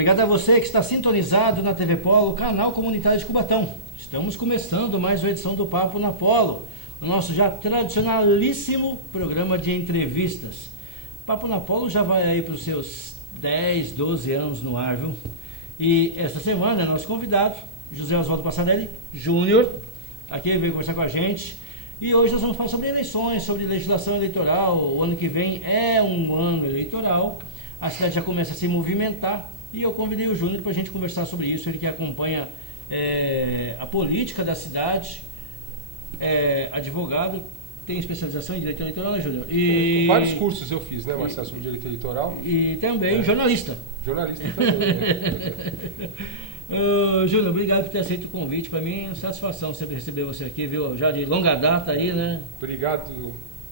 Obrigado a você que está sintonizado na TV Polo, canal comunitário de Cubatão. Estamos começando mais uma edição do Papo na Polo, o nosso já tradicionalíssimo programa de entrevistas. Papo na Polo já vai aí para os seus 10, 12 anos no ar, viu? E esta semana, nosso convidado, José Oswaldo Passanelli Júnior, aqui veio conversar com a gente. E hoje nós vamos falar sobre eleições, sobre legislação eleitoral. O ano que vem é um ano eleitoral, a cidade já começa a se movimentar. E eu convidei o Júnior para a gente conversar sobre isso, ele que acompanha a política da cidade, advogado, tem especialização em direito eleitoral, né, Júnior? E vários cursos eu fiz, né, Marcelo, sobre direito eleitoral. E também jornalista. Jornalista também, né? Júnior, obrigado por ter aceito o convite. Para mim é uma satisfação sempre receber você aqui, viu? Já de longa data aí, né? Obrigado,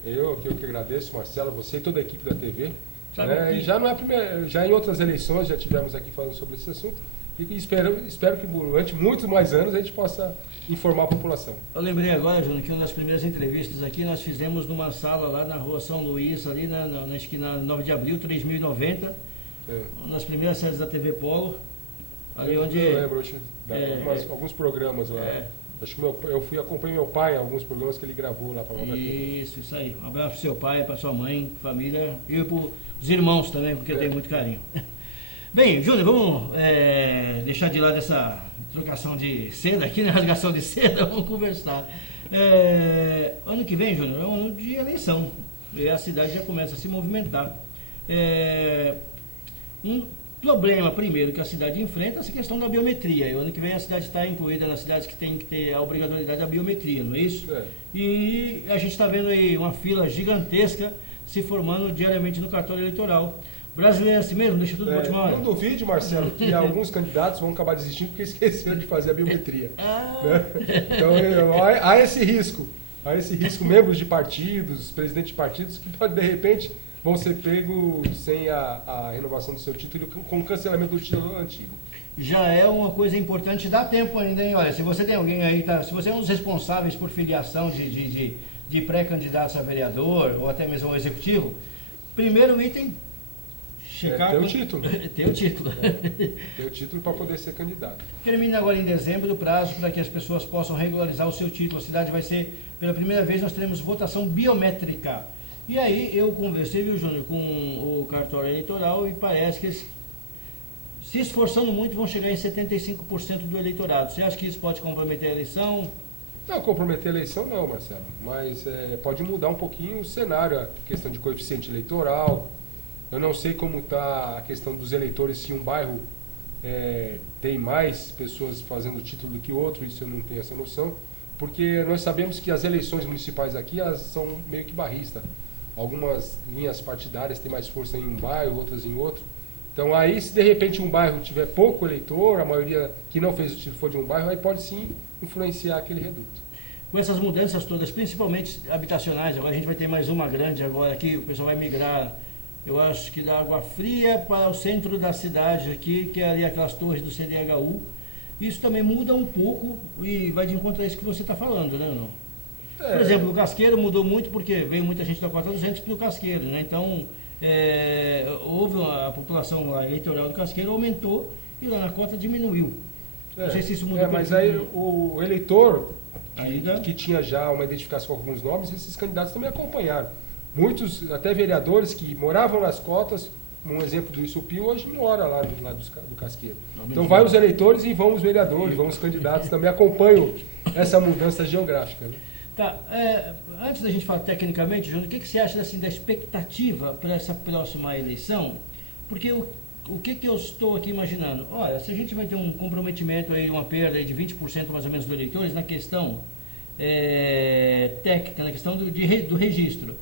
eu que agradeço, Marcelo, você e toda a equipe da TV. Que... Já não é a primeira, já em outras eleições já tivemos aqui falando sobre esse assunto e espero que durante muitos mais anos a gente possa informar a população. Eu lembrei agora, Júnior, que uma das primeiras entrevistas aqui nós fizemos numa sala lá na rua São Luís, ali na esquina 9 de abril, 3090, uma das primeiras sedes da TV Polo, ali onde... Eu lembro, alguns programas lá. Acho que eu acompanhei meu pai em alguns programas que ele gravou lá para lá. Isso aí. Um abraço para seu pai, para sua mãe, família e para os irmãos também, porque eu tenho muito carinho. Bem, Júnior, vamos deixar de lado essa trocação de seda aqui, né? Rasgação de seda, vamos conversar. Ano que vem, Júnior, é um ano de eleição. E a cidade já começa a se movimentar. Um problema, primeiro, que a cidade enfrenta é essa questão da biometria. E o ano que vem a cidade está incluída nas cidades que tem que ter a obrigatoriedade da biometria, não é isso? E a gente está vendo aí uma fila gigantesca se formando diariamente no cartório eleitoral. Brasileiro é assim mesmo? Deixa tudo para última hora. Não duvide, Marcelo, que alguns candidatos vão acabar desistindo porque esqueceram de fazer a biometria. Né? Então há esse risco. Há esse risco, membros de partidos, presidentes de partidos, que pode, de repente, vão ser pegos sem a renovação do seu título, com o cancelamento do título antigo. Já é uma coisa importante, dá tempo ainda, hein? Olha, se você tem alguém aí, se você é um dos responsáveis por filiação de pré-candidatos a vereador, ou até mesmo ao executivo, primeiro item, checar... ter o título. Ter o título. Ter o título para poder ser candidato. Termina agora em dezembro o prazo para que as pessoas possam regularizar o seu título. A cidade vai ser, pela primeira vez, nós teremos votação biométrica. E aí eu conversei, viu, Júnior, com o cartório eleitoral e parece que eles, se esforçando muito, vão chegar em 75% do eleitorado. Você acha que isso pode comprometer a eleição? Não, comprometer a eleição não, Marcelo, mas pode mudar um pouquinho o cenário, a questão de coeficiente eleitoral. Eu não sei como está a questão dos eleitores, se um bairro tem mais pessoas fazendo título do que outro, isso eu não tenho essa noção, porque nós sabemos que as eleições municipais aqui elas são meio que barristas. Algumas linhas partidárias têm mais força em um bairro, outras em outro. Então aí, se de repente um bairro tiver pouco eleitor, a maioria que não fez o título for de um bairro, aí pode sim influenciar aquele reduto. Com essas mudanças todas, principalmente habitacionais, agora a gente vai ter mais uma grande agora aqui, o pessoal vai migrar, eu acho que da Água Fria para o centro da cidade aqui, que é ali aquelas torres do CDHU. Isso também muda um pouco e vai de encontro a isso que você está falando, né, não? Por exemplo, o Casqueiro mudou muito porque veio muita gente da Cota 200 para o Casqueiro, né? Então, houve a população eleitoral do Casqueiro aumentou e lá na Cota diminuiu. Não sei se isso mudou. Mas aí o eleitor que tinha já uma identificação com alguns nomes, esses candidatos também acompanharam. Muitos, até vereadores que moravam nas cotas, um exemplo do Isupio, hoje mora lá do Casqueiro. Então vai os eleitores e vão os vereadores, vão os candidatos, também acompanham essa mudança geográfica, né? Tá, antes da gente falar tecnicamente, Júnior, o que você acha assim, da expectativa para essa próxima eleição? Porque o que eu estou aqui imaginando? Olha, se a gente vai ter um comprometimento, aí, uma perda aí de 20% mais ou menos dos eleitores na questão técnica, na questão do registro.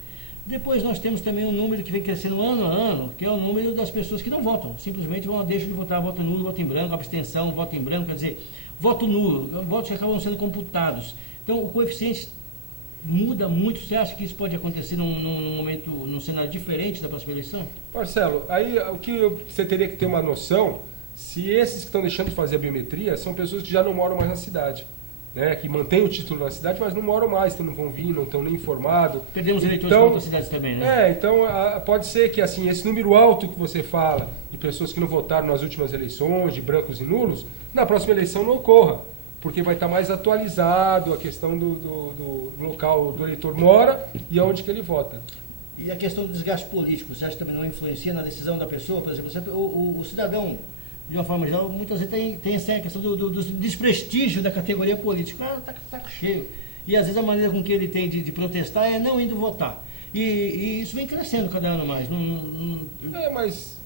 Depois nós temos também um número que vem crescendo ano a ano, que é o número das pessoas que não votam. Simplesmente deixam de votar, voto nulo, voto em branco, abstenção, voto em branco, quer dizer, voto nulo, votos que acabam sendo computados. Então o coeficiente muda muito. Você acha que isso pode acontecer num momento, num cenário diferente da próxima eleição? Marcelo, aí o que você teria que ter uma noção, se esses que estão deixando de fazer a biometria são pessoas que já não moram mais na cidade. né, que mantém o título na cidade, mas não moram mais, então não vão vir, não estão nem informados. Perdemos eleitores para outras cidades também, né? Então pode ser que assim, esse número alto que você fala de pessoas que não votaram nas últimas eleições, de brancos e nulos, na próxima eleição não ocorra, porque vai estar mais atualizado a questão do local do eleitor mora e aonde que ele vota. E a questão do desgaste político, você acha que também não influencia na decisão da pessoa? Por exemplo, o cidadão, de uma forma geral, muitas vezes tem essa questão do desprestígio da categoria política. O cara está com o saco cheio. E às vezes a maneira com que ele tem de protestar é não indo votar. E isso vem crescendo cada ano mais. Mas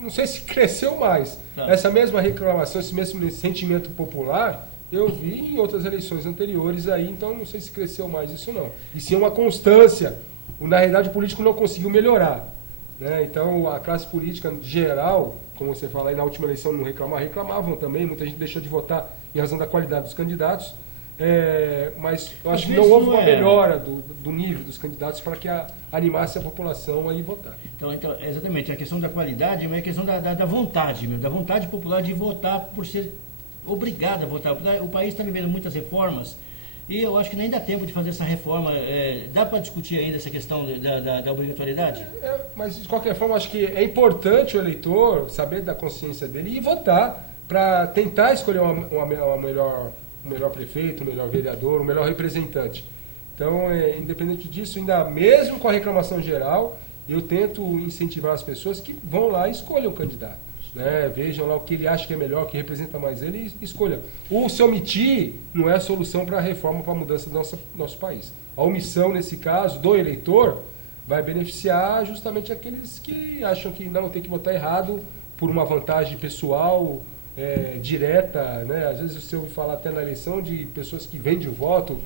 não sei se cresceu mais. Tá. Essa mesma reclamação, esse mesmo sentimento popular, eu vi em outras eleições anteriores aí, então não sei se cresceu mais isso não. E sim uma constância. Na realidade, o político não conseguiu melhorar, né? Então, a classe política geral, como você fala aí, na última eleição não reclamavam também, muita gente deixou de votar em razão da qualidade dos candidatos, mas eu acho que não houve uma melhora do nível dos candidatos para que animasse a população a ir votar. Então, exatamente, a questão da qualidade é a questão da vontade, da vontade popular de votar por ser obrigado a votar. O país está vivendo muitas reformas, e eu acho que nem dá tempo de fazer essa reforma. Dá para discutir ainda essa questão da obrigatoriedade? Mas, de qualquer forma, acho que é importante o eleitor saber da consciência dele e votar para tentar escolher o melhor prefeito, o melhor vereador, o melhor representante. Então, independente disso, ainda mesmo com a reclamação geral, eu tento incentivar as pessoas que vão lá e escolham o candidato. Né, vejam lá o que ele acha que é melhor, que representa mais ele e escolha. O se omitir não é a solução para a reforma, para a mudança do nosso país. A omissão, nesse caso, do eleitor, vai beneficiar justamente aqueles que acham que não tem que votar errado por uma vantagem pessoal, direta. Né? Às vezes você ouve falar até na eleição de pessoas que vendem o voto.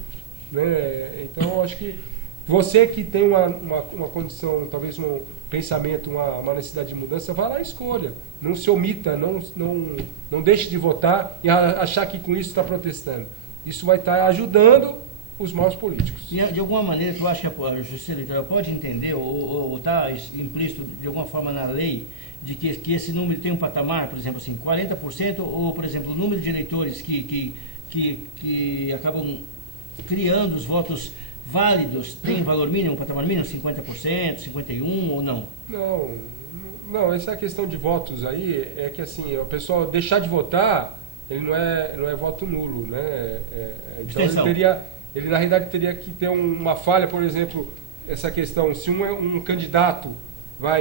Né? Então, acho que você que tem uma condição, talvez um pensamento, uma necessidade de mudança, vá lá e escolha. Não se omita, não deixe de votar e achar que com isso está protestando. Isso vai estar ajudando os maus políticos. E de alguma maneira, tu acha que a Justiça Eleitoral pode entender, ou está implícito de alguma forma na lei, de que esse número tem um patamar, por exemplo, assim, 40%, ou, por exemplo, o número de eleitores que acabam criando os votos válidos tem valor mínimo, patamar mínimo, 50%, 51% ou não? Não, essa questão de votos aí é que assim, o pessoal deixar de votar, ele não é voto nulo, né? Então ele na realidade teria que ter uma falha, por exemplo, essa questão, se um candidato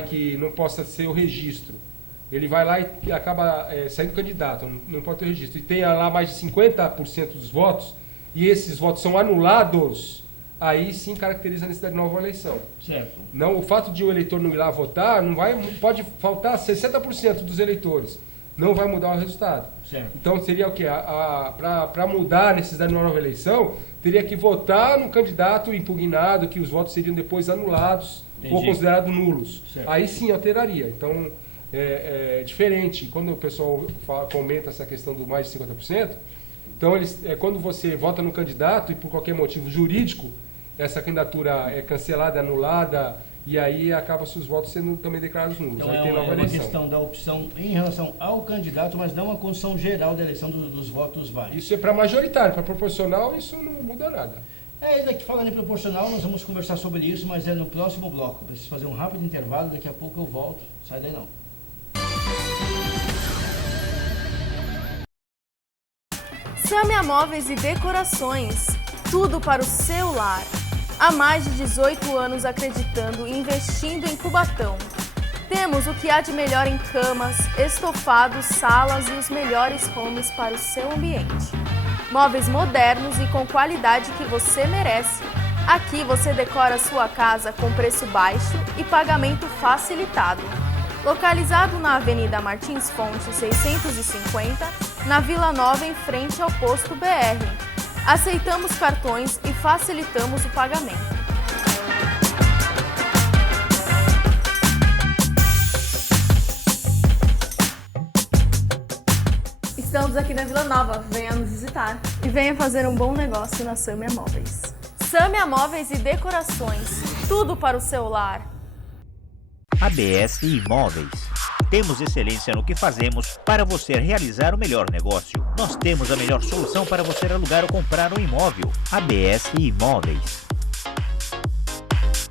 que não possa ser o registro, ele vai lá e acaba saindo candidato, não pode ter o registro, e tem lá mais de 50% dos votos, e esses votos são anulados, aí sim caracteriza a necessidade de nova eleição. Certo. Não, o fato de o eleitor não ir lá votar, pode faltar 60% dos eleitores. Não vai mudar o resultado. Certo. Então seria o quê? Para mudar a necessidade de uma nova eleição, teria que votar no candidato impugnado, que os votos seriam depois anulados. Entendi. Ou considerados nulos. Certo. Aí sim alteraria. Então é diferente. Quando o pessoal comenta essa questão do mais de 50%, então quando você vota no candidato e por qualquer motivo jurídico, essa candidatura é cancelada, anulada, e aí acaba os votos sendo também declarados nulos. Então aí tem nova eleição. Questão da opção em relação ao candidato, mas não a condição geral da eleição dos votos válidos. Isso é para majoritário, para proporcional isso não muda nada. Daqui falando em proporcional, nós vamos conversar sobre isso, mas é no próximo bloco. Preciso fazer um rápido intervalo, daqui a pouco eu volto. Sai daí não. Samia Móveis e Decorações, tudo para o seu lar. Há mais de 18 anos acreditando e investindo em Cubatão. Temos o que há de melhor em camas, estofados, salas e os melhores homes para o seu ambiente. Móveis modernos e com qualidade que você merece. Aqui você decora sua casa com preço baixo e pagamento facilitado. Localizado na Avenida Martins Fontes 650, na Vila Nova, em frente ao posto BR. Aceitamos cartões e facilitamos o pagamento. Estamos aqui na Vila Nova, venha nos visitar. E venha fazer um bom negócio na Samia Móveis. Samia Móveis e Decorações, tudo para o seu lar. ABS Imóveis. Temos excelência no que fazemos para você realizar o melhor negócio. Nós temos a melhor solução para você alugar ou comprar um imóvel. ABS Imóveis.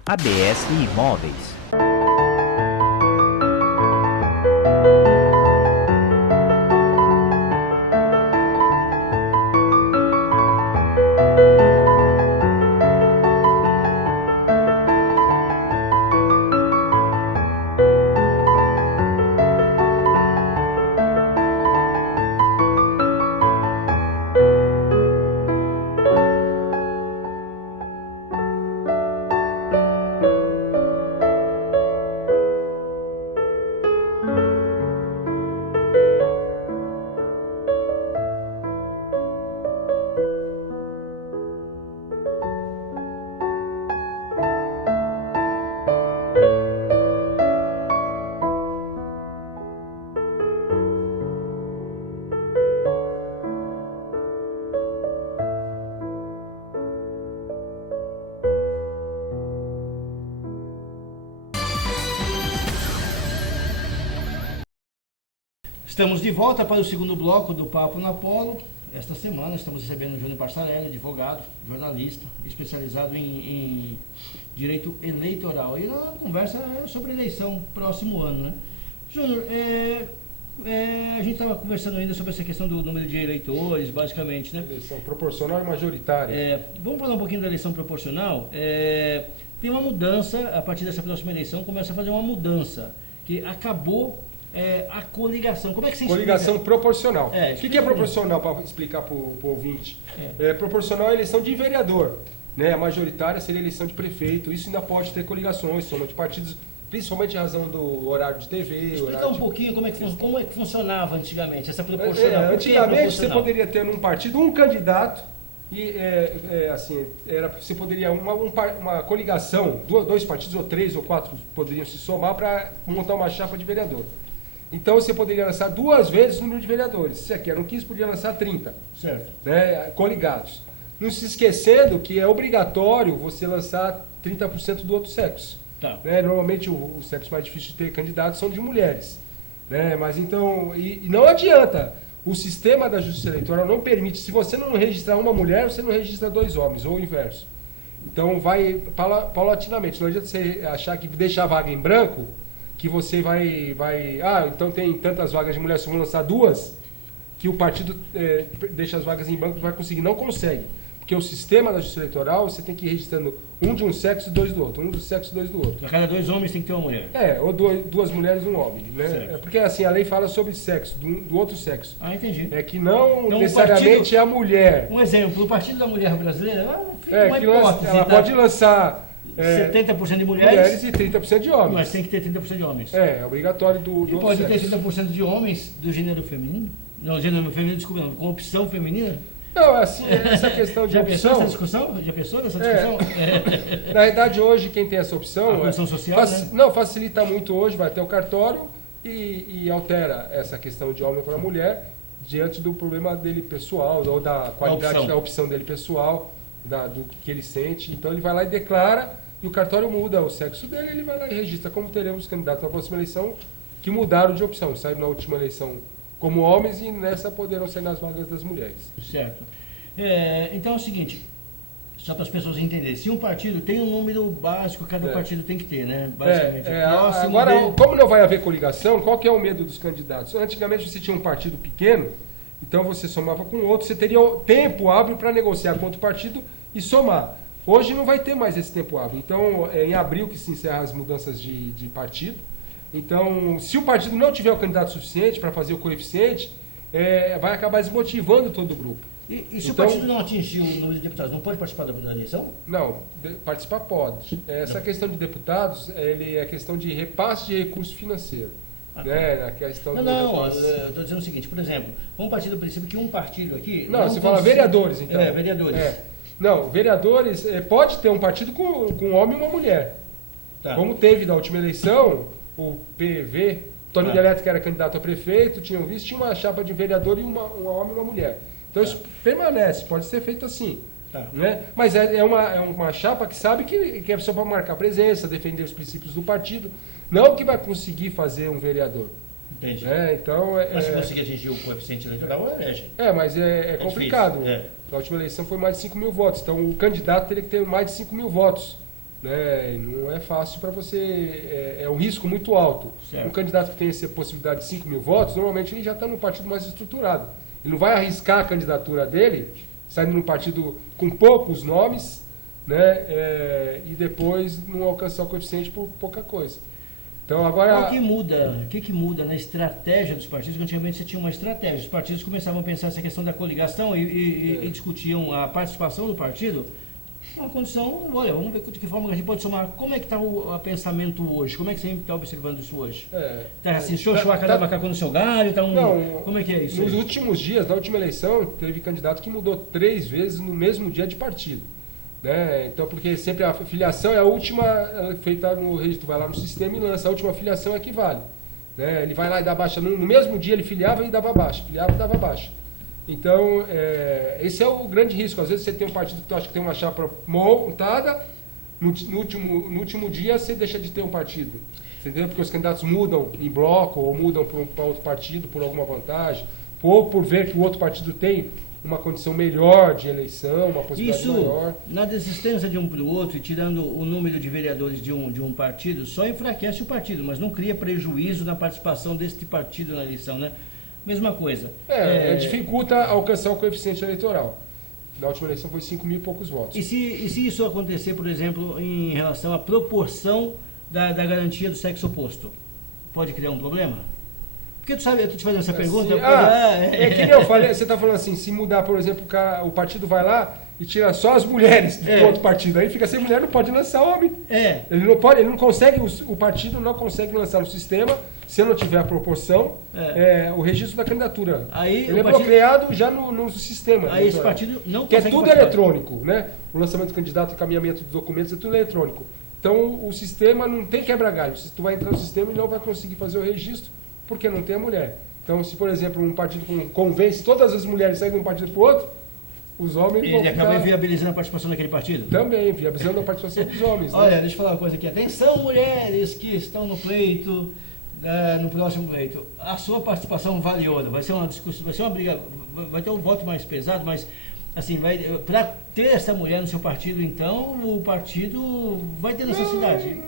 ABS Imóveis. Estamos de volta para o segundo bloco do Papo na Polo. Esta semana estamos recebendo o Júnior Passarelli, advogado, jornalista, especializado em direito eleitoral. E a conversa é sobre eleição próximo ano, né? Júnior, a gente estava conversando ainda sobre essa questão do número de eleitores, basicamente, né? Eleição proporcional e majoritária. Vamos falar um pouquinho da eleição proporcional. Tem uma mudança, a partir dessa próxima eleição, começa a fazer uma mudança, que acabou a coligação. Como é que você explica? Coligação proporcional. O que é isso. proporcional, para explicar para o ouvinte? Proporcional é a eleição de vereador. Né? A majoritária seria a eleição de prefeito. Isso ainda pode ter coligações, soma de partidos, principalmente em razão do horário de TV. Explica um pouquinho como é que funcionava antigamente, essa proporcional. Antigamente você poderia ter num partido um candidato e você poderia uma coligação, dois partidos ou 3 ou 4 poderiam se somar para montar uma chapa de vereador. Então você poderia lançar 2 vezes o número de vereadores. Se aqui eram 15, podia lançar 30. Certo. Né, coligados. Não se esquecendo que é obrigatório você lançar 30% do outro sexo. Tá. Né, normalmente o sexo mais difícil de ter candidatos são de mulheres. Né, mas então, e não adianta. O sistema da justiça eleitoral não permite, se você não registrar uma mulher, você não registra 2 homens, ou o inverso. Então vai paulatinamente. Não adianta você achar que deixar a vaga em branco, que você vai então tem tantas vagas de mulheres, se vão lançar 2, que o partido deixa as vagas em branco e vai conseguir. Não consegue. Porque o sistema da justiça eleitoral, você tem que ir registrando um de um sexo e 2 do outro. Um do sexo e 2 do outro. A cada 2 homens tem que ter uma mulher. Ou 2 mulheres e um homem. Né? Porque assim, a lei fala sobre sexo, do outro sexo. Ah, entendi. Que não então, necessariamente é a mulher. Um exemplo, o Partido da Mulher Brasileira, ela pode lançar 70% de mulheres e 30% de homens. Mas tem que ter 30% de homens. É obrigatório do e pode ter 30% de homens do gênero feminino? Não, gênero feminino, desculpa, não, com opção feminina? Não, assim, essa questão de opção... Já pensou nessa discussão? Na verdade, hoje, quem tem essa opção... A função social, né? Não, facilita muito hoje, vai até o cartório e altera essa questão de homem para mulher diante do problema dele pessoal, ou da qualidade da opção dele pessoal, do que ele sente. Então, ele vai lá e declara, e o cartório muda o sexo dele, ele vai lá e registra, como teremos candidatos na próxima eleição que mudaram de opção, saíram na última eleição como homens e nessa poderão sair nas vagas das mulheres. Certo. Então é o seguinte, só para as pessoas entenderem, se um partido tem um número básico, cada partido tem que ter, né? Basicamente. Agora, como não vai haver coligação, qual que é o medo dos candidatos? Antigamente você tinha um partido pequeno, então você somava com outro, você teria tempo hábil para negociar com outro partido e somar. Hoje não vai ter mais esse tempo hábil. Então, em abril que se encerram as mudanças de partido. Então, se o partido não tiver o candidato suficiente para fazer o coeficiente, vai acabar desmotivando todo o grupo. E se o partido não atingir o número de deputados, não pode participar da eleição? Não, participar pode. Essa questão de deputados, é questão de repasse de recurso financeiro. Né? A questão eu estou dizendo o seguinte, por exemplo, vamos partir do princípio que um partido aqui... Não, você fala vereadores, então. Vereadores. Não, vereadores, pode ter um partido com um homem e uma mulher. Tá. Como teve na última eleição, o PV, Toninho Eletro, que era candidato a prefeito, tinha uma chapa de vereador e um homem e uma mulher. Então isso permanece, pode ser feito assim. Né? Mas é uma chapa que sabe que é só para marcar presença, defender os princípios do partido. Não que vai conseguir fazer um vereador. Entendi. Então, Mas se conseguir atingir o coeficiente eleitoral, elege. mas é complicado. Difícil, Na última eleição foi mais de 5 mil votos. Então, o candidato teria que ter mais de 5 mil votos. Né? E não é fácil para você... É um risco muito alto. Certo. Um candidato que tem essa possibilidade de 5 mil votos, normalmente ele já está num partido mais estruturado. Ele não vai arriscar a candidatura dele, saindo num partido com poucos nomes, né? E depois não alcançar o coeficiente por pouca coisa. Então, agora... O que muda na estratégia dos partidos? Antigamente você tinha uma estratégia. Os partidos começavam a pensar essa questão da coligação e discutiam a participação do partido. Uma condição, olha, vamos ver de que forma a gente pode somar. Como é que está o pensamento hoje? Como é que você está observando isso hoje? Está assim, xoxo a cada macaco no seu galho? Como é que é isso? Nos últimos dias, na última eleição, teve candidato que mudou 3 vezes no mesmo dia de partido. Né? Então, porque sempre a filiação é a última feita no registro, vai lá no sistema e lança. A última filiação é que vale. Né? Ele vai lá e dá baixa. No mesmo dia ele filiava e dava baixa. Filiava e dava baixa. Então, esse é o grande risco. Às vezes você tem um partido que tu acha que tem uma chapa montada, no último dia você deixa de ter um partido. Entendeu? Porque os candidatos mudam em bloco ou mudam para outro partido por alguma vantagem, ou por ver que o outro partido tem uma condição melhor de eleição, uma possibilidade maior. Isso, na desistência de um para o outro e tirando o número de vereadores de um partido, só enfraquece o partido, mas não cria prejuízo na participação deste partido na eleição, né? Mesma coisa. Dificulta alcançar o coeficiente eleitoral. Na última eleição foi 5 mil e poucos votos. E se isso acontecer, por exemplo, em relação à proporção da garantia do sexo oposto? Pode criar um problema? Porque tu sabe, eu estou te fazendo essa pergunta. Que nem eu falei, você está falando assim, se mudar, por exemplo, o partido vai lá e tira só as mulheres do outro partido, aí fica sem mulher, não pode lançar homem. Ele não consegue, o partido não consegue lançar no sistema, se não tiver a proporção, o registro da candidatura. Aí, ele bloqueado já no sistema. Aí esse partido não consegue. Que é tudo participar. Eletrônico, né? O lançamento do candidato, o encaminhamento dos documentos é tudo eletrônico. Então o sistema não tem quebra-galho. Se tu vai entrar no sistema e não vai conseguir fazer o registro, porque não tem a mulher. Então, se, por exemplo, um partido convence todas as mulheres saem de um partido para o outro, os homens vão Ele acaba inviabilizando a participação daquele partido? Também, viabilizando a participação dos homens. Né? Olha, deixa eu falar uma coisa aqui. Atenção, mulheres que estão no pleito, no próximo pleito. A sua participação vale ouro. Vai ser uma discussão, vai ser uma briga, vai ter um voto mais pesado, mas assim, para ter essa mulher no seu partido, então, o partido vai ter necessidade.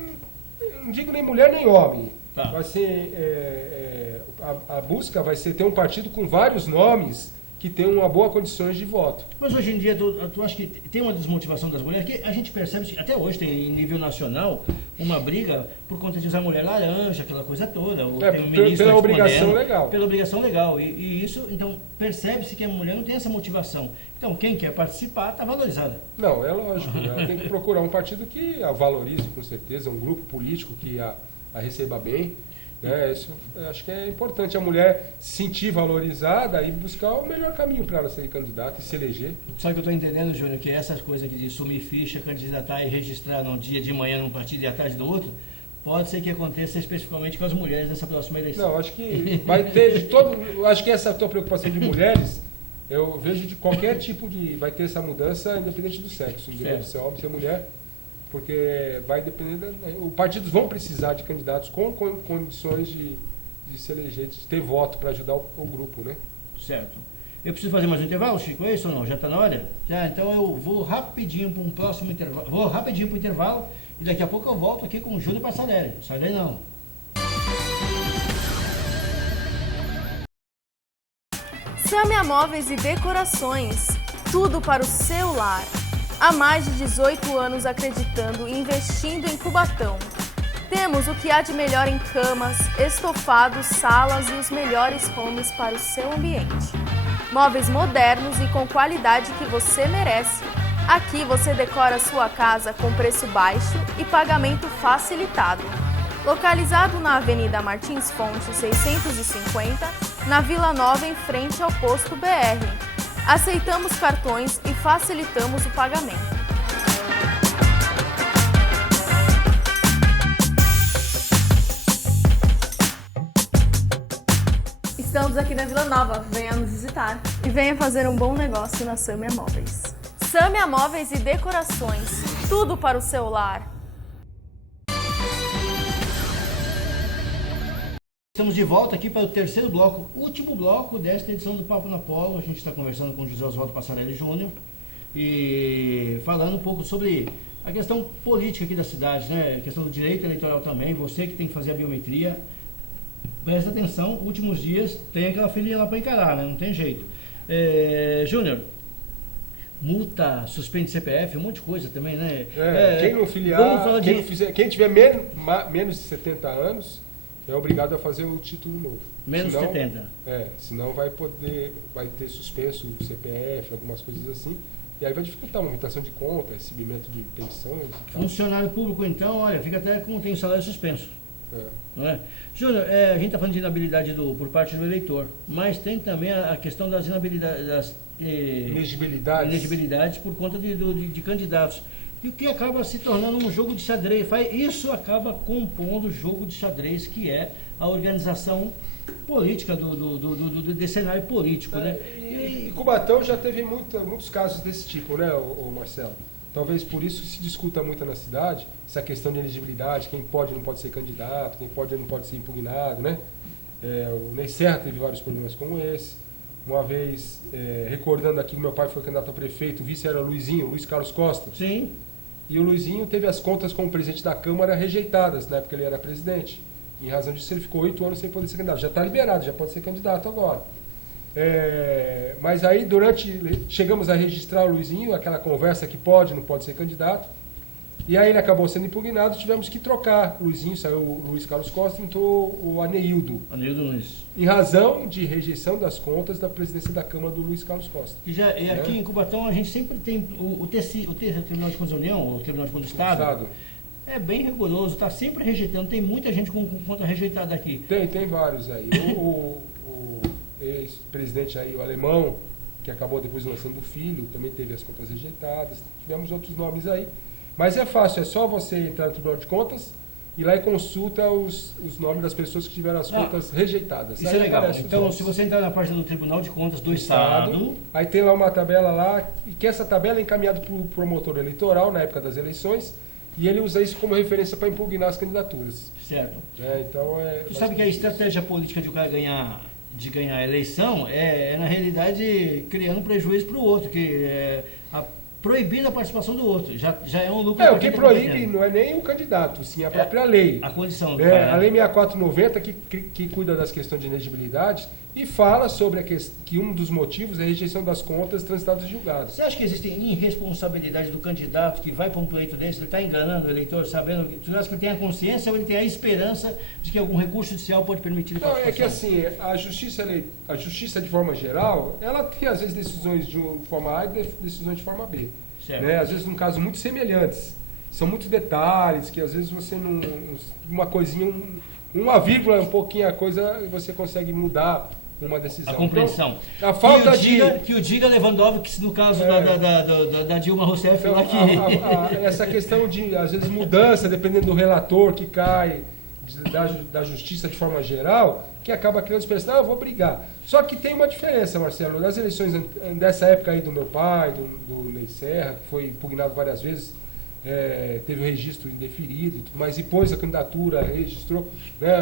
Não digo nem mulher nem homem. Tá. Vai ser, a busca vai ser ter um partido com vários nomes que tenham uma boa condições de voto. Mas hoje em dia, tu acha que tem uma desmotivação das mulheres? Que a gente percebe, que até hoje tem em nível nacional uma briga por conta de usar mulher laranja, aquela coisa toda. Tem um ministro pela obrigação legal. Pela obrigação legal. E isso, então, percebe-se que a mulher não tem essa motivação. Então, quem quer participar está valorizada. Não, é lógico. Ela tem que procurar um partido que a valorize, com certeza, um grupo político que a receba bem. Isso, acho que é importante a mulher se sentir valorizada e buscar o melhor caminho para ela ser candidata e se eleger. Só que eu estou entendendo, Júnior, que essas coisas aqui de sumir ficha, candidatar e registrar num dia de manhã num partido e à tarde do outro, pode ser que aconteça especificamente com as mulheres nessa próxima eleição. Não, acho que vai ter de todo. Acho que essa tua preocupação de mulheres, eu vejo de qualquer tipo de. Vai ter essa mudança independente do sexo, independente de ser homem, ser mulher. Porque vai depender. Os partidos vão precisar de candidatos com condições de se eleger, de ter voto para ajudar o grupo, né? Certo. Eu preciso fazer mais um intervalo, Chico? É isso ou não? Já está na hora? Já, então eu vou rapidinho para um próximo intervalo. Vou rapidinho para o intervalo e daqui a pouco eu volto aqui com o Júnior Passadelli. Sai daí não. Samia Móveis e Decorações. Tudo para o seu lar. Há mais de 18 anos acreditando e investindo em Cubatão. Temos o que há de melhor em camas, estofados, salas e os melhores homes para o seu ambiente. Móveis modernos e com qualidade que você merece. Aqui você decora sua casa com preço baixo e pagamento facilitado. Localizado na Avenida Martins Fontes 650, na Vila Nova, em frente ao posto BR. Aceitamos cartões e facilitamos o pagamento. Estamos aqui na Vila Nova, venha nos visitar. E venha fazer um bom negócio na Samia Móveis. Samia Móveis e Decorações, tudo para o seu lar. Estamos de volta aqui para o terceiro bloco, último bloco desta edição do Papo na Polo. A gente está conversando com o José Oswaldo Passarelli Júnior e falando um pouco sobre a questão política aqui da cidade, né? A questão do direito eleitoral também. Você que tem que fazer a biometria, presta atenção, últimos dias tem aquela filinha lá para encarar, né? Não tem jeito. Júnior, multa, suspende CPF, um monte de coisa também, né? Quem não filiar, quem tiver menos de 70 anos, é obrigado a fazer o título novo. Menos de 70. Senão vai ter suspenso o CPF, algumas coisas assim. E aí vai dificultar a movimentação de conta, recebimento de pensões. Funcionário público, então, olha, fica até como tem salário suspenso. Não é? Júnior, a gente está falando de inabilidade por parte do eleitor, mas tem também a questão das inabilidades, elegibilidades por conta de candidatos. E o que acaba se tornando um jogo de xadrez. Isso acaba compondo o jogo de xadrez, que é a organização política desse cenário político. Né? E Cubatão já teve muitos casos desse tipo, né, o Marcelo? Talvez por isso se discuta muito na cidade, essa questão de elegibilidade, quem pode ou não pode ser candidato, quem pode ou não pode ser impugnado, né? O Ney Serra teve vários problemas como esse. Uma vez, recordando aqui que meu pai foi candidato a prefeito, o vice era Luiz Carlos Costa. Sim. E o Luizinho teve as contas como presidente da Câmara rejeitadas, na época ele era presidente. Em razão disso, ele ficou 8 anos sem poder ser candidato. Já está liberado, já pode ser candidato agora. Mas aí, chegamos a registrar o Luizinho, aquela conversa que pode, não pode ser candidato. E aí ele acabou sendo impugnado, tivemos que trocar. O Luizinho, saiu o Luiz Carlos Costa, entrou o Aneildo. Aneildo Luiz. Em razão de rejeição das contas da presidência da Câmara do Luiz Carlos Costa. Aqui em Cubatão a gente sempre tem o Tribunal de Contas da União, o Tribunal de Contas do Estado. É bem rigoroso, está sempre rejeitando. Tem muita gente com conta rejeitada aqui. Tem vários aí. O ex-presidente aí, o alemão, que acabou depois lançando o filho, também teve as contas rejeitadas. Tivemos outros nomes aí. Mas é fácil, é só você entrar no Tribunal de Contas e lá e consulta os nomes das pessoas que tiveram as contas rejeitadas. Isso é legal. Então, se você entrar na página do Tribunal de Contas do Estado... Aí tem lá uma tabela lá, e que essa tabela é encaminhada para o promotor eleitoral na época das eleições, e ele usa isso como referência para impugnar as candidaturas. Certo. Então tu sabe que a estratégia política de o cara ganhar a eleição é na realidade, criando prejuízo para o outro, proibindo a participação do outro. Já é um lucro. O que proíbe não é nem o candidato, sim a própria lei. A condição. A Lei 6490, que cuida das questões de elegibilidade, e fala sobre que um dos motivos é a rejeição das contas transitadas e julgadas. Você acha que existe irresponsabilidade do candidato que vai para um pleito desse, ele está enganando o eleitor, sabendo que ele tem a consciência ou ele tem a esperança de que algum recurso judicial pode permitir ele participação? É que assim, a justiça de forma geral, ela tem às vezes decisões de forma A e decisões de forma B. Né? Às vezes, num caso, muito semelhantes. São muitos detalhes que às vezes você não... Uma coisinha, uma vírgula, um pouquinho a coisa, você consegue mudar uma decisão. A compreensão. Então, a falta que o diga Lewandowski, no caso da Dilma Rousseff, então, lá que... essa questão de, às vezes, mudança, dependendo do relator que cai, da justiça de forma geral, que acaba criando esperança. Eu vou brigar. Só que tem uma diferença, Marcelo. Nas eleições dessa época aí do meu pai, do Ney Serra, que foi impugnado várias vezes, teve o registro indeferido, mas depois a candidatura registrou.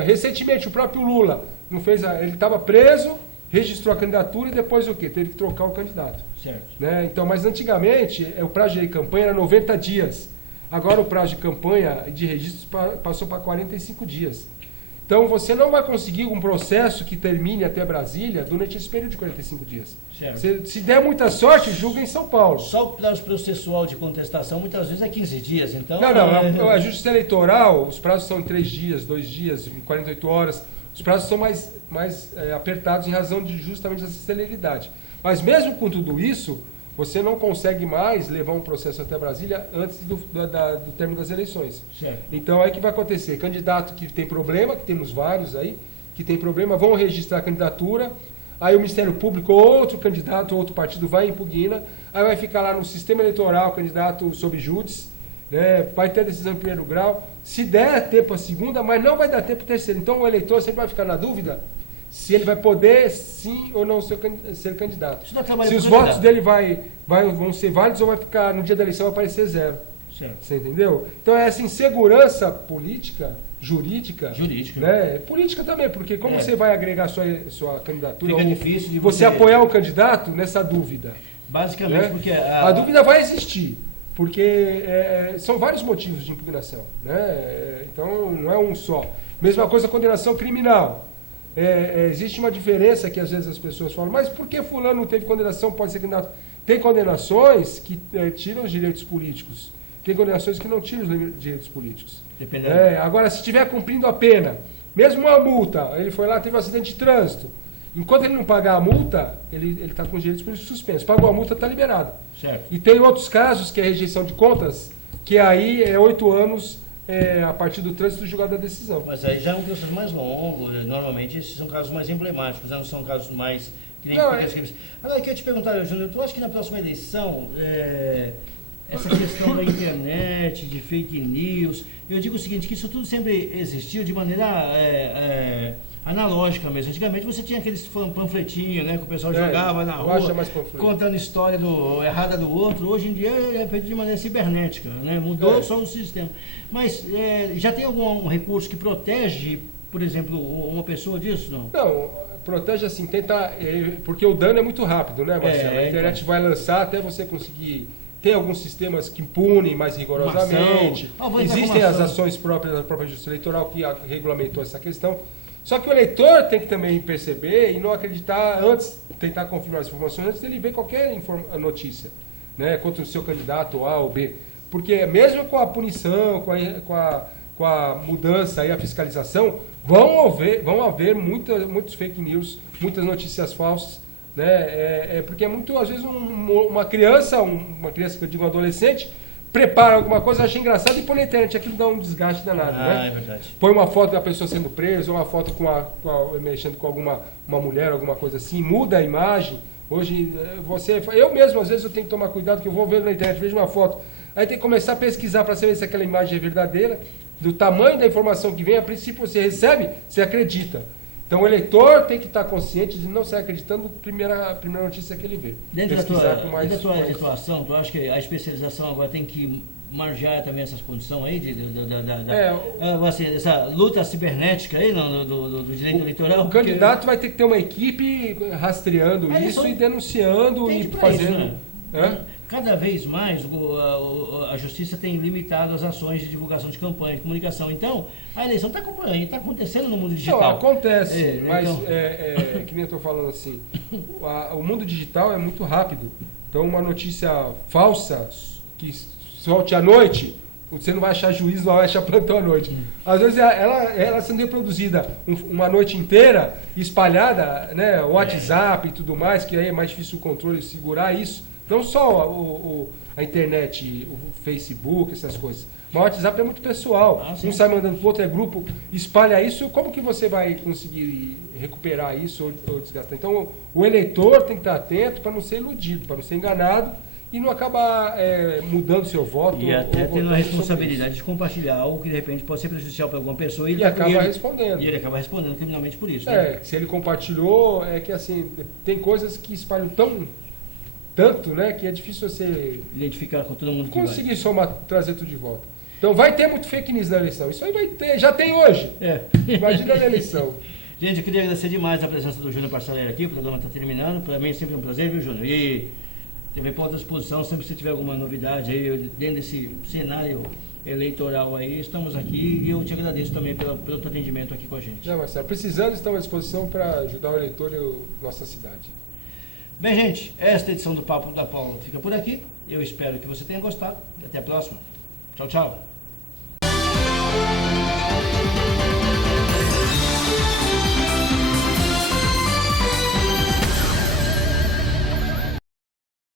Recentemente, o próprio Lula não fez ele estava preso, registrou a candidatura e depois o quê? Teve que trocar o candidato. Certo. Então, mas antigamente, o prazo de campanha era 90 dias. Agora o prazo de campanha e de registro passou para 45 dias. Então você não vai conseguir um processo que termine até Brasília durante esse período de 45 dias. Se der muita sorte, julga em São Paulo. Só o prazo processual de contestação muitas vezes é 15 dias. Então a justiça eleitoral, os prazos são em 3 dias, 2 dias, em 48 horas. Os prazos são mais apertados em razão de justamente essa celeridade. Mas mesmo com tudo isso, você não consegue mais levar um processo até Brasília antes do término das eleições. Certo. Então, aí o que vai acontecer? Candidato que tem problema, que temos vários aí, que tem problema, vão registrar a candidatura, aí o Ministério Público, outro candidato, outro partido vai impugna, aí vai ficar lá no sistema eleitoral, candidato sob júdice, vai ter a decisão em primeiro grau, se der tempo a segunda, mas não vai dar tempo a terceira. Então, o eleitor sempre vai ficar na dúvida se ele vai poder, sim ou não, ser candidato. Se os votos dele vão ser válidos ou vai ficar, no dia da eleição, vai aparecer 0. Certo. Você entendeu? Então, essa insegurança política jurídica. Jurídica. Né? Política também, porque como você vai agregar sua candidatura? Fica difícil de você apoiar um candidato nessa dúvida. Basicamente, né? porque a dúvida vai existir, porque são vários motivos de impugnação. Né? Então, não é um só. Mesma coisa, condenação criminal. Existe uma diferença que às vezes as pessoas falam, mas por que fulano não teve condenação, pode ser candidato? Tem condenações que tiram os direitos políticos. Tem condenações que não tiram os direitos políticos. Agora, se estiver cumprindo a pena, mesmo uma multa, ele foi lá, teve um acidente de trânsito, enquanto ele não pagar a multa, ele está com os direitos políticos suspensos. Pagou a multa, está liberado. Certo. E tem outros casos, que é a rejeição de contas, que aí é 8 anos a partir do trânsito julgado da decisão. Mas aí já é um processo mais longo, normalmente esses são casos mais emblemáticos, não são casos mais... Que nem não, Agora, eu queria te perguntar, Júnior, tu acha que na próxima eleição, essa questão da internet, de fake news, eu digo o seguinte, que isso tudo sempre existiu de maneira analógica mesmo. Antigamente você tinha aqueles panfletinhos, né, que o pessoal jogava na rua, contando história errada do outro. Hoje em dia é feito de maneira cibernética, né? Mudou só o sistema. Mas já tem algum recurso que protege, por exemplo, uma pessoa disso? Não, protege assim, tenta... porque o dano é muito rápido, né, Marcelo? A internet vai lançar até você conseguir... Tem alguns sistemas que punem mais rigorosamente. Existem as ações próprias da própria Justiça Eleitoral que regulamentou essa questão. Só que o eleitor tem que também perceber e não acreditar antes, tentar confirmar as informações antes dele ver qualquer notícia, né, contra o seu candidato A ou B. Porque mesmo com a punição, com a mudança e a fiscalização, vão haver muitos fake news, muitas notícias falsas. Né? Porque é muito, às vezes, uma criança que eu digo um adolescente, prepara alguma coisa, acha engraçado e põe na internet. Aquilo dá um desgaste danado, né? É verdade. Põe uma foto da pessoa sendo presa, uma foto mexendo com uma mulher, alguma coisa assim, muda a imagem. Hoje, eu mesmo, às vezes, eu tenho que tomar cuidado, que eu vou ver na internet, vejo uma foto, aí tem que começar a pesquisar para saber se aquela imagem é verdadeira, do tamanho da informação que vem, a princípio você recebe, você acredita. Então o eleitor tem que estar consciente de não sair acreditando na primeira notícia que ele vê. Dentro da tua situação, tu acha que a especialização agora tem que margear também essas condições aí, dessa luta cibernética aí do direito eleitoral? O candidato vai ter que ter uma equipe rastreando isso e denunciando e fazendo... Isso, né? Cada vez mais a justiça tem limitado as ações de divulgação de campanha, de comunicação. Então, a eleição está acontecendo no mundo digital. Não, acontece, mas que nem eu estou falando assim, o mundo digital é muito rápido. Então, uma notícia falsa que solte à noite, você não vai achar juízo, não vai achar plantão à noite. Às vezes ela sendo reproduzida uma noite inteira, espalhada, né, o WhatsApp e tudo mais, que aí é mais difícil o controle segurar isso. Não só a internet, o Facebook, essas coisas. Mas o WhatsApp é muito pessoal. Um sai mandando para o outro, é grupo, espalha isso. Como que você vai conseguir recuperar isso ou desgastar? Então, o eleitor tem que estar atento para não ser iludido, para não ser enganado e não acabar mudando seu voto. E até tendo a responsabilidade de compartilhar algo que de repente pode ser prejudicial para alguma pessoa. E acaba respondendo. E ele acaba respondendo criminalmente por isso. Se ele compartilhou, é que assim, tem coisas que espalham tanto, né, que é difícil você identificar com todo mundo que conseguir trazer tudo de volta. Então vai ter muito fake news na eleição. Isso aí vai ter, já tem hoje. Imagina na eleição. Gente, eu queria agradecer demais a presença do Júnior Parçaleira aqui, o programa está terminando. Para mim é sempre um prazer, viu, Júnior? E também pode à disposição, sempre que você tiver alguma novidade aí dentro desse cenário eleitoral aí, estamos aqui e eu te agradeço também pelo teu atendimento aqui com a gente. Marcelo, precisando, estamos à disposição para ajudar o eleitor e a nossa cidade. Bem, gente, esta edição do Papo da Paula fica por aqui. Eu espero que você tenha gostado e até a próxima. Tchau, tchau.